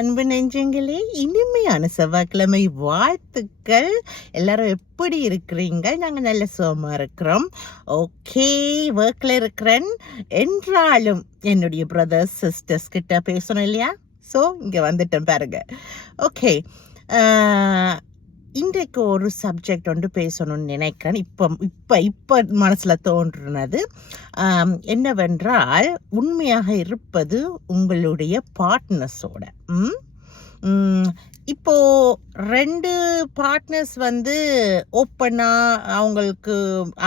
அன்பு நெஞ்சங்களே, இனிமையான செவ்வாய்க்கிழமை வாழ்த்துக்கள். எல்லாரும் எப்படி இருக்கிறீங்க? நாங்கள் நல்ல சுகமா இருக்கிறோம். ஓகே, ஒர்க்கில் இருக்கிறேன் என்றாலும் என்னுடைய பிரதர்ஸ் சிஸ்டர்ஸ் கிட்ட பேசணும் இல்லையா? ஸோ இங்கே வந்துட்டேன் பாருங்க. ஓகே, இன்றைக்கு ஒரு சப்ஜெக்ட் ஒன்று பேசணும்னு நினைக்கிறேன். இப்போ மனசில் தோன்றுனது என்னவென்றால், உண்மையாக இருப்பது உங்களுடைய பார்ட்னர்ஸோட. இப்போ 2 பார்ட்னர்ஸ் ஓப்பனாக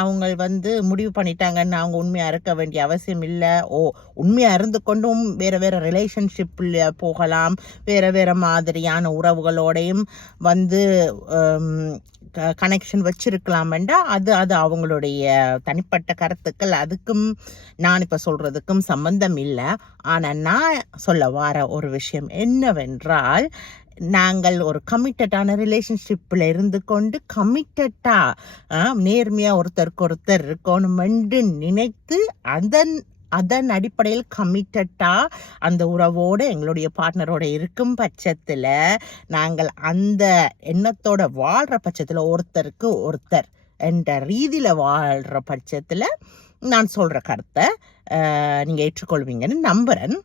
அவங்க முடிவு பண்ணிட்டாங்கன்னு அவங்க உண்மையாக இருக்க வேண்டிய அவசியம் இல்லை. உண்மையாக இருந்து கொண்டும் வேறு ரிலேஷன்ஷிப்பில் போகலாம், வேறு மாதிரியான உறவுகளோடையும் கனெக்ஷன் வச்சிருக்கலாம்டா. அது அவங்களுடைய தனிப்பட்ட கருத்துக்கள். அதுக்கும் நான் இப்போ சொல்கிறதுக்கும் சம்பந்தம் இல்லை. ஆனால் நான் சொல்ல வர ஒரு விஷயம் என்னவென்றால், நாங்கள் ஒரு கமிட்டடான ரிலேஷன்ஷிப்பில் இருந்து கொண்டு நேர்மையாக ஒருத்தருக்கு இருக்கணும் என்று நினைத்து அதன் அடிப்படையில் அந்த உறவோடு எங்களுடைய பார்ட்னரோட இருக்கும் பட்சத்தில், நாங்கள் அந்த எண்ணத்தோட வாழ்கிற பட்சத்தில், ஒருத்தருக்கு ஒருத்தர் என்ற ரீதியில் வாழ்கிற பட்சத்தில் நான் சொல்கிற கருத்தை நீங்கள் ஏற்றுக்கொள்வீங்கன்னு நம்புகிறேன்.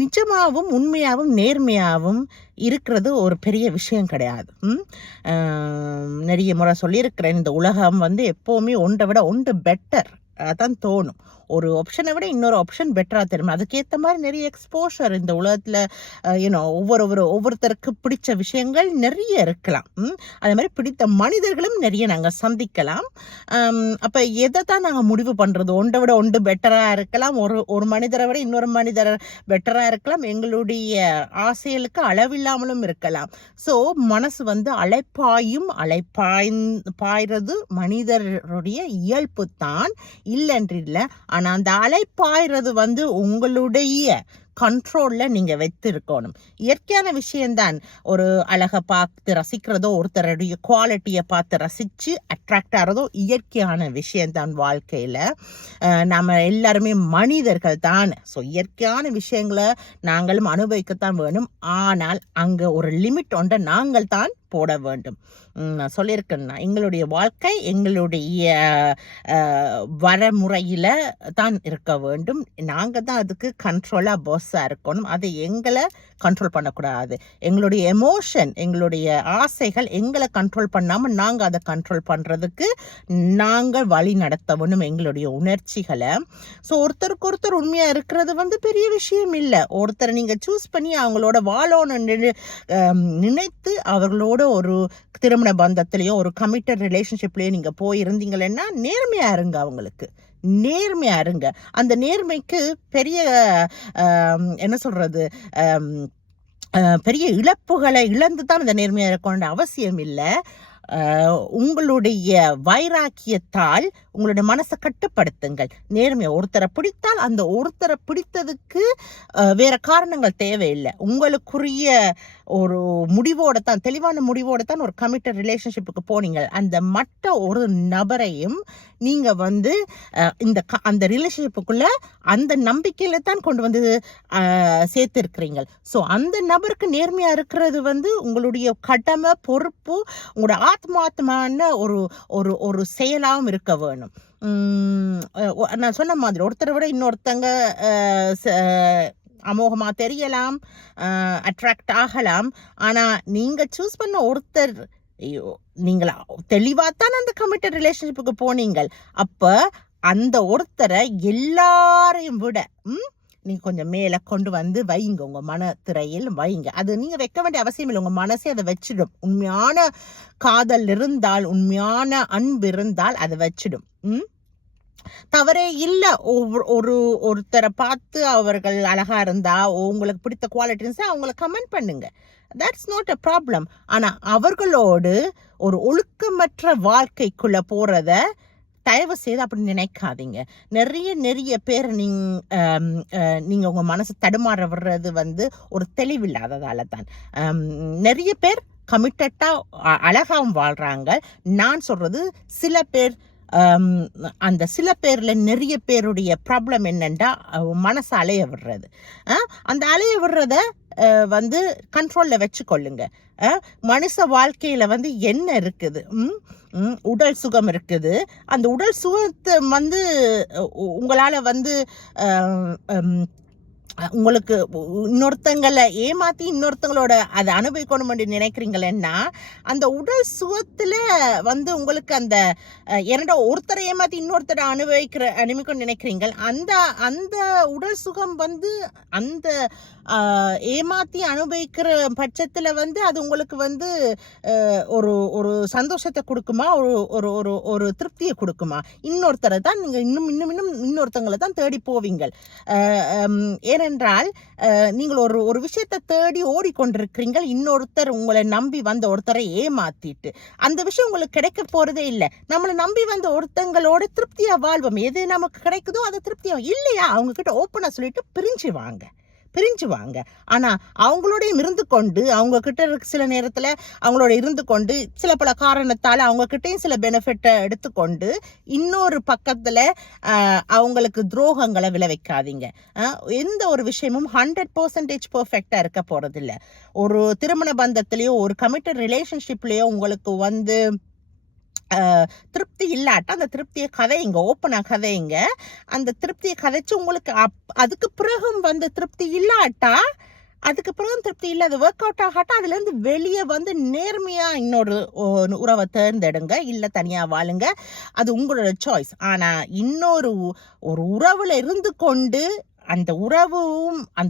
நிஜமாகவும் உண்மையாகவும் நேர்மையாகவும் இருக்கிறது ஒரு பெரிய விஷயம் கிடையாது. நிறைய முறை சொல்லியிருக்கிறேன், இந்த உலகம் எப்போவுமே ஒன்றை விட ஒன்று பெட்டர் தான் தோணும். ஒரு ஆப்ஷனை விட இன்னொரு ஆப்ஷன் பெட்டராக தெரியும். அதுக்கேற்ற மாதிரி நிறைய எக்ஸ்போஷர் இந்த உலகத்தில் ஒவ்வொருத்தருக்கு பிடிச்ச விஷயங்கள் நிறைய இருக்கலாம். அதே மாதிரி பிடித்த மனிதர்களும் நிறைய நாங்கள் சந்திக்கலாம். அப்போ எதை தான் நாங்கள் முடிவு பண்ணுறது? ஒன்றை விட ஒன்று பெட்டராக இருக்கலாம், ஒரு மனிதரை விட இன்னொரு மனிதர் பெட்டராக இருக்கலாம், எங்களுடைய ஆசைகளுக்கு அளவில்லாமலும் இருக்கலாம். ஸோ மனசு பாய்றது மனிதருடைய இயல்பு தான், இல்லைன்று இல்லை. ஆனால் அந்த அலைப்பாய்றது உங்களுடைய கண்ட்ரோலில் நீங்கள் வைத்திருக்கணும். இயற்கையான விஷயம்தான். ஒரு அழகை பார்த்து ரசிக்கிறதோ, ஒருத்தருடைய குவாலிட்டியை பார்த்து ரசித்து அட்ராக்ட் ஆகிறதோ இயற்கையான விஷயம்தான் வாழ்க்கையில். நம்ம எல்லாருமே மனிதர்கள் தான். ஸோ இயற்கையான விஷயங்களை நாங்களும் அனுபவிக்கத்தான் வேணும். ஆனால் அங்கே ஒரு லிமிட் ஒன்றை நாங்கள் தான் போட வேண்டும். நான் சொல்லியிருக்கேன்னா, எங்களுடைய வாழ்க்கை எங்களுடைய வரமுறையில் தான் இருக்க வேண்டும். நாங்கள் தான் அதுக்கு கண்ட்ரோலாக பாஸாக இருக்கணும். அதை எங்களை கண்ட்ரோல் பண்ணக்கூடாது. எங்களுடைய எமோஷன், எங்களுடைய ஆசைகள் எங்களை கண்ட்ரோல் பண்ணாமல் நாங்கள் அதை கண்ட்ரோல் பண்ணுறதுக்கு நாங்கள் வழி நடத்தணும் எங்களுடைய உணர்ச்சிகளை. ஸோ ஒருத்தருக்கு ஒருத்தர் உண்மையாக இருக்கிறது பெரிய விஷயம் இல்லை. ஒருத்தரை நீங்கள் சூஸ் பண்ணி அவங்களோட வாழணும்னு நினைத்து அவர்களோட ஒரு திருமண பந்தத்திலையோ ஒரு கமிட்டட் ரிலேஷன்ஷிப்லேயோ நீங்கள் போயிருந்தீங்கன்னா நேர்மையாக இருங்க. அவங்களுக்கு நேர்மையாக இருங்க. அந்த நேர்மைக்கு பெரிய என்ன சொல்கிறது, பெரிய இழப்புகளை இழந்து தான் அந்த நேர்மையாக இருக்கணும்னு அவசியம் இல்லை. உங்களுடைய வைராக்கியத்தால் உங்களுடைய மனசை கட்டுப்படுத்துங்கள். நேர்மையை ஒருத்தரை பிடித்தால் அந்த ஒருத்தரை பிடித்ததுக்கு வேற காரணங்கள் தேவையில்லை. உங்களுக்குரிய ஒரு முடிவோட தான், தெளிவான முடிவோட தான் ஒரு கமிட்டட் ரிலேஷன்ஷிப்புக்கு போனீங்க. அந்த மற்ற ஒரு நபரையும் நீங்கள் அந்த ரிலேஷன்ஷிப்புக்குள்ள அந்த நம்பிக்கையில தான் கொண்டு சேர்த்திருக்கிறீங்க. ஸோ அந்த நபருக்கு நேர்மையாக இருக்கிறது உங்களுடைய கடமை, பொறுப்பு, உங்களோட ஆத்மாத்மான ஒரு செயலாகவும் இருக்க வேணும். நான் சொன்ன மாதிரி ஒருத்தரை விட இன்னொருத்தங்க அமோகமாக தெரியலாம், அட்ராக்ட் ஆகலாம். ஆனால் நீங்கள் சூஸ் பண்ண ஒருத்தர், நீங்களா தெளிவாகத்தான் அந்த கமிட்டட் ரிலேஷன்ஷிப்புக்கு போனீங்க. அப்போ அந்த ஒருத்தரை எல்லாரையும் விட நீங்கள் கொஞ்சம் மேலே கொண்டு வைங்க, உங்கள் மனத்திரையில் வைங்க. அது நீங்கள் வைக்க வேண்டிய அவசியம் இல்லை, உங்கள் மனசே அதை வச்சிடும். உண்மையான காதல் இருந்தால், உண்மையான அன்பு இருந்தால் அதை வச்சிடும். தவறே இல்லை. ஒருத்தரை பார்த்து அவர்கள் அழகா இருந்தா, உங்களுக்கு பிடித்த குவாலிட்டி இருந்தா அவங்கள கமெண்ட் பண்ணுங்க. That's not a problem. ஆனால் அவர்களோடு ஒரு ஒழுக்கமற்ற வாழ்க்கைக்குள்ள போறத தயவு செய்து அப்படி நினைக்காதீங்க. நிறைய பேர் நீங்க உங்க மனசு தடுமாற விடுறது ஒரு தெளிவில்லாததால தான். நிறைய பேர் கமிட்டடா அழகாவும் வாழ்றாங்க. நான் சொல்றது, சில பேர் அந்த சில பேர்ல நிறைய பேருடைய ப்ராப்ளம் என்னன்னா மனசு அலைய விடுறது. அந்த அலைய விடுறத வந்து கண்ட்ரோல்ல வச்சுக்கொள்ளுங்க. மனுஷ வாழ்க்கையில வந்து என்ன இருக்குது? உடல் சுகம் இருக்குது. அந்த உடல் சுகத்தை வந்து உங்களால வந்து உங்களுக்கு இன்னொருத்தங்களை ஏமாத்தி இன்னொருத்தங்களோட அதை அனுபவிக்கணும் என்று நினைக்கிறீங்களேன்னா அந்த உடல் சுகத்துல வந்து உங்களுக்கு அந்த இரண்டோ ஒருத்தரை ஏமாத்தி இன்னொருத்தரை அனுபவிக்கணும்னு நினைக்கிறீங்க. அந்த அந்த உடல் சுகம் வந்து அந்த ஏமாத்தி அனுபவிக்கிற பட்சத்துல வந்து அது உங்களுக்கு வந்து ஒரு ஒரு சந்தோஷத்தை கொடுக்குமா, ஒரு ஒரு ஒரு ஒரு திருப்தியை கொடுக்குமா? இன்னொருத்தரை தான் நீங்க இன்னும் இன்னும் இன்னும் இன்னொருத்தங்களை தான் தேடி போவீங்க. ஏனென்றால் நீங்கள் ஒரு ஒரு விஷயத்தை தேடி ஓடிக்கொண்டிருக்கிறீங்கள். இன்னொருத்தர் உங்களை நம்பி வந்த ஒருத்தரை ஏமாத்திட்டு அந்த விஷயம் உங்களுக்கு கிடைக்க போறதே இல்லை. நம்மளை நம்பி வந்த ஒருத்தங்களோட திருப்தியா வாழ்வோம். எது நமக்கு கிடைக்குதோ அதை திருப்தியா இல்லையா அவங்க கிட்ட ஓப்பனா சொல்லிட்டு பிரிஞ்சு வாங்க. ஆனா அவங்களோடையும் இருந்து கொண்டு அவங்க கிட்ட சில நேரத்துல அவங்களோட இருந்து கொண்டு சில பல காரணத்தால அவங்க கிட்டையும் சில பெனிஃபிட்டை எடுத்துக்கொண்டு இன்னொரு பக்கத்துல அவங்களுக்கு துரோகங்களை விளைவிக்காதீங்க. எந்த ஒரு விஷயமும் 100% பெர்ஃபெக்டா இருக்க போறதில்லை. ஒரு திருமண பந்தத்திலயோ ஒரு கமிட்டட் ரிலேஷன்ஷிப்லயோ உங்களுக்கு வந்து திருப்தி இல்லாட்டா அந்த திருப்தியை கதைங்க, ஓப்பனா கதைங்க. அந்த திருப்தியை கதைச்சு உங்களுக்கு அதுக்கு பிறகும் வந்து திருப்தி இல்லாட்டா அதுக்கு பிறகு திருப்தி இல்லை, அது ஒர்க் அவுட் ஆகாட்டா அதுல இருந்து வெளியே வந்து நேர்மையா இன்னொரு உறவை தேர்ந்தெடுங்க, இல்ல தனியா வாழுங்க. அது உங்களோட சாய்ஸ். ஆனா இன்னொரு ஒரு உறவுல இருந்து கொண்டு அந்த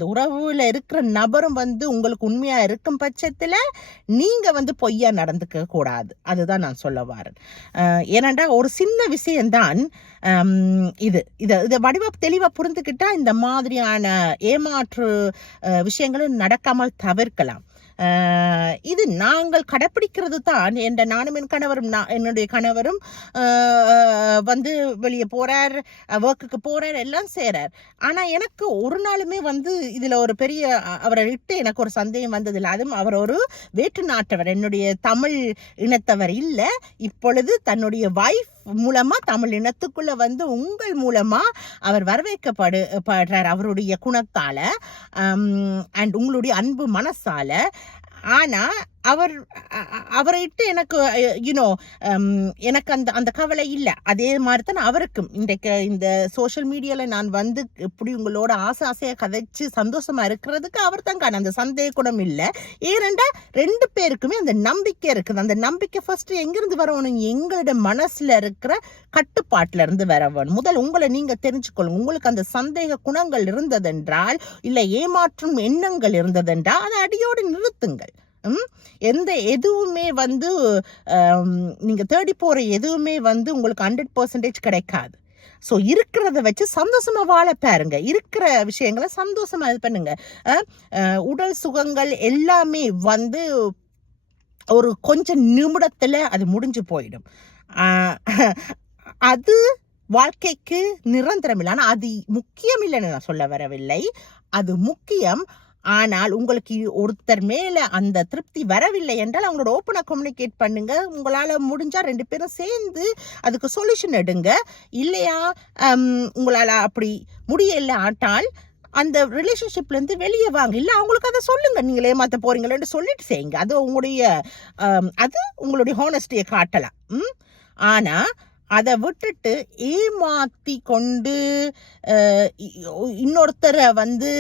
உறவுல இருக்கிற நபரும் வந்து உங்களுக்கு உண்மையா இருக்கும் பட்சத்துல நீங்க வந்து பொய்யா நடந்துக்க கூடாது. அதுதான் நான் சொல்ல வரேன். ஏனண்டா ஒரு சின்ன விஷயம்தான் இது இதை வடிவா தெளிவா புரிந்துக்கிட்டா இந்த மாதிரியான ஏமாற்று விஷயங்களும் நடக்காமல் தவிர்க்கலாம். இது நாங்கள் கடைப்பிடிக்கிறது தான். நானும் என் கணவரும் என்னுடைய கணவரும் வந்து வெளியே போறார், ஒர்க்குக்கு போறார், எல்லாம் செய்றார். ஆனா எனக்கு ஒரு நாளுமே வந்து இதுல ஒரு பெரிய அவரை விட்டு எனக்கு ஒரு சந்தேகம் வந்ததில்லை. அதுவும் அவர் ஒரு வேற்று நாட்டவர், என்னுடைய தமிழ் இனத்தவர் இல்ல. இப்பொழுது தன்னுடைய வைஃப் மூலமா தமிழ் இனத்துக்குள்ள வந்து உங்கள் மூலமா அவர் வரவேற்கப்படுறார் அவருடைய குணத்தால அண்ட் உங்களுடைய அன்பு மனசால. ஆனா அவரைட்டு எனக்கு எனக்கு அந்த கவலை இல்லை. அதே மாதிரி தான் அவருக்கும் இன்றைக்கு இந்த சோஷியல் மீடியால நான் வந்து இப்படி உங்களோட ஆசையா கதைச்சு சந்தோஷமா இருக்கிறதுக்கு அவர் தான் காரணம். அந்த சந்தேக குணம் இல்லை. ஏனென்றா 2 பேருக்குமே அந்த நம்பிக்கை இருக்குது. அந்த நம்பிக்கை ஃபர்ஸ்ட் எங்கிருந்து வரணும்? எங்களோட மனசுல இருக்கிற கட்டுப்பாட்டுல இருந்து வரணும். முதல் உங்களை நீங்க தெரிஞ்சுக்கொள்ளுங்க. உங்களுக்கு அந்த சந்தேக குணங்கள் இருந்ததென்றால், இல்லை ஏமாற்றும் எண்ணங்கள் இருந்ததென்றால் அதை அடியோடு நிறுத்துங்கள். எதுவுமே வந்து நீங்க தேடி போற எதுவுமே வந்து உங்களுக்கு 100% கிடைக்காது. ஸோ இருக்கிறத வச்சு சந்தோஷமா வாழ பாருங்க. இருக்கிற விஷயங்களை சந்தோஷமா இது பண்ணுங்க. உடல் சுகங்கள் எல்லாமே வந்து ஒரு கொஞ்சம் நிமிடத்துல அது முடிஞ்சு போயிடும். அது வாழ்க்கைக்கு நிரந்தரம் இல்லை. ஆனா அது முக்கியம் இல்லைன்னு நான் சொல்ல வரவில்லை, அது முக்கியம். ஆனால் உங்களுக்கு ஒருத்தர் மேல அந்த திருப்தி வரவில்லை என்றால் அவங்களோட ஓப்பனா கம்யூனிகேட் பண்ணுங்க. உங்களால முடிஞ்சா 2 பேரும் சேர்ந்து அதுக்கு சொல்யூஷன் எடுங்க. இல்லையா உங்களால அப்படி முடியல ஆட்டால் அந்த ரிலேஷன்ஷிப்ல இருந்து வெளியே வாங்க. இல்ல அவங்களுக்கு அதை சொல்லுங்க, நீங்களே ஏமாத்த போறீங்களேன்னு சொல்லிட்டு செய்யுங்க. அது உங்களுடைய ஹானஸ்டியை காட்டலாம். ஆனா அதை விட்டுட்டு ஏமாத்தி கொண்டு இன்னொருத்தரை வந்து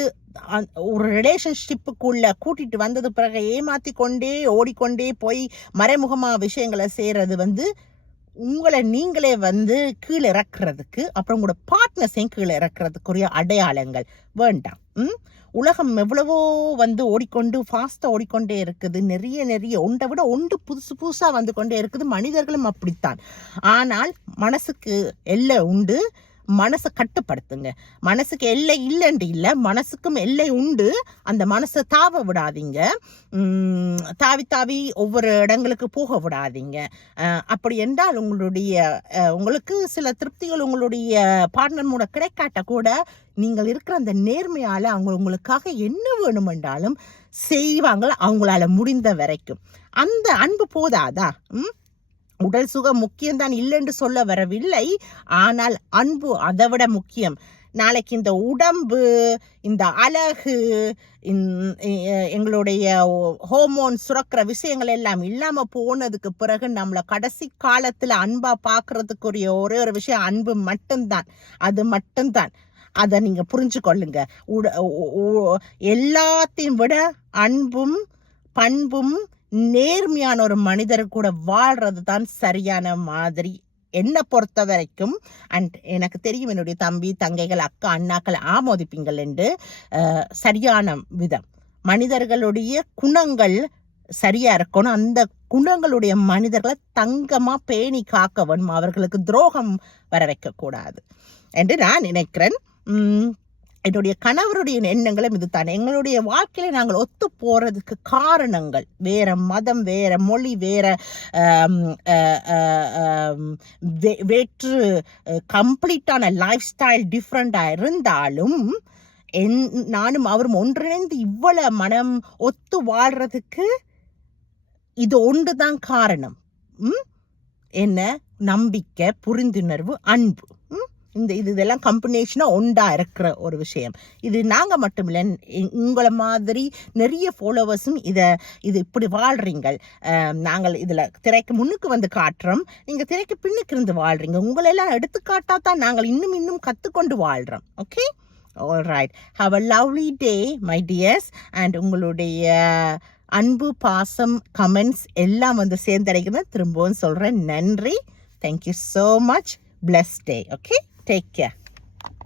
ஒரு ரிலேஷன்ஷிப்புக்குள்ள கூட்டிட்டு வந்தது பிறகு ஏமாத்தி கொண்டே ஓடிக்கொண்டே போய் மறைமுகமா விஷயங்களை செய்யறது வந்து உங்களை நீங்களே வந்து கீழே இறக்குறதுக்கு, அப்புறம் உங்களோட பார்ட்னர்ஸையும் கீழே இறக்குறதுக்குரிய அடையாளங்கள் வேண்டாம். உலகம் எவ்வளவோ வந்து ஃபாஸ்டா ஓடிக்கொண்டே இருக்குது. நிறைய ஒன்றை விட ஒன்று புதுசா வந்து கொண்டே இருக்குது. மனிதர்களும் அப்படித்தான். ஆனால் மனசுக்கு எல்லை உண்டு. மனசை கட்டுப்படுத்துங்க. மனசுக்கு எல்லை இல்லைன்னு இல்லை, மனசுக்கும் எல்லை உண்டு. அந்த மனசை தாவ விடாதீங்க. தாவி ஒவ்வொரு இடங்களுக்கு போக விடாதீங்க. அப்படி என்றால் உங்களுக்கு சில திருப்திகள் உங்களுடைய பார்ட்னர் மூட கிடைக்காட்ட கூட நீங்கள் இருக்கிற அந்த நேர்மையால அவங்க உங்களுக்காக என்ன வேணுமென்றாலும் செய்வாங்க, அவங்களால முடிந்த வரைக்கும். அந்த அன்பு போதாதா? உடல் சுகம் முக்கியம்தான், இல்லைன்னு சொல்ல வரவில்லை. ஆனால் அன்பு அதை விட முக்கியம். நாளைக்கு இந்த உடம்பு, இந்த அழகு, எங்களுடைய ஹோமோன் சுரக்கிற விஷயங்கள் எல்லாம் இல்லாம போனதுக்கு பிறகு நம்மளை கடைசி காலத்துல அன்பா பாக்குறதுக்குரிய ஒரே ஒரு விஷயம் அன்பு மட்டும்தான். அது மட்டும்தான். அதை நீங்க புரிஞ்சு கொள்ளுங்க. எல்லாத்தையும் விட அன்பும் பண்பும் நேர்மையான ஒரு மனிதர் கூட வாழ்றது தான் சரியான மாதிரி என்னை பொறுத்த வரைக்கும். அண்ட் எனக்கு தெரியும் என்னுடைய தம்பி தங்கைகள் அக்கா அண்ணாக்கள் ஆமோதிப்பீங்கள் என்று. சரியான விதம் மனிதர்களுடைய குணங்கள் சரியா இருக்கணும். அந்த குணங்களுடைய மனிதர்களை தங்கமா பேணி காக்க வேணும், அவர்களுக்கு துரோகம் வர வைக்க கூடாது என்று நான் நினைக்கிறேன். என்னுடைய கணவருடைய எண்ணங்களும் இதுதான். எங்களுடைய வாழ்க்கையில நாங்கள் ஒத்து போறதுக்கு காரணங்கள் வேற மதம், வேற மொழி, வேற வேற்று கம்ப்ளீட்டான லைஃப் ஸ்டைல் டிஃப்ரெண்டா இருந்தாலும் நானும் அவரும் ஒன்றிணைந்து இவ்வளவு மனம் ஒத்து வாழ்றதுக்கு இது ஒன்றுதான் காரணம். என்ன? நம்பிக்கை, புரிந்துணர்வு, அன்பு. இதெல்லாம் கம்பினேஷனா ஒன்றா இருக்கிற ஒரு விஷயம். இது நாங்க மட்டும் இல்லை, உங்களை மாதிரி நிறைய ஃபாலோவர்ஸும் இது இப்படி வாழ்றீங்க. நாங்கள் இதுல திரைக்கு முன்னுக்கு வந்து காட்டுறோம், நீங்க திரைக்கு பின்னுக்கு இருந்து வாழ்றீங்க. உங்களெல்லாம் எடுத்துக்காட்டா தான் நாங்கள் இன்னும் கத்துக்கொண்டு வாழ்றோம். Okay, alright. Have a lovely day my tears. And உங்களுடைய அன்பு, பாசம், கமெண்ட்ஸ் எல்லாம் வந்து சேர்ந்தடைகிறது. திரும்பவும் சொல்றேன், நன்றி. Thank you so much. Blessed day. Okay, take care.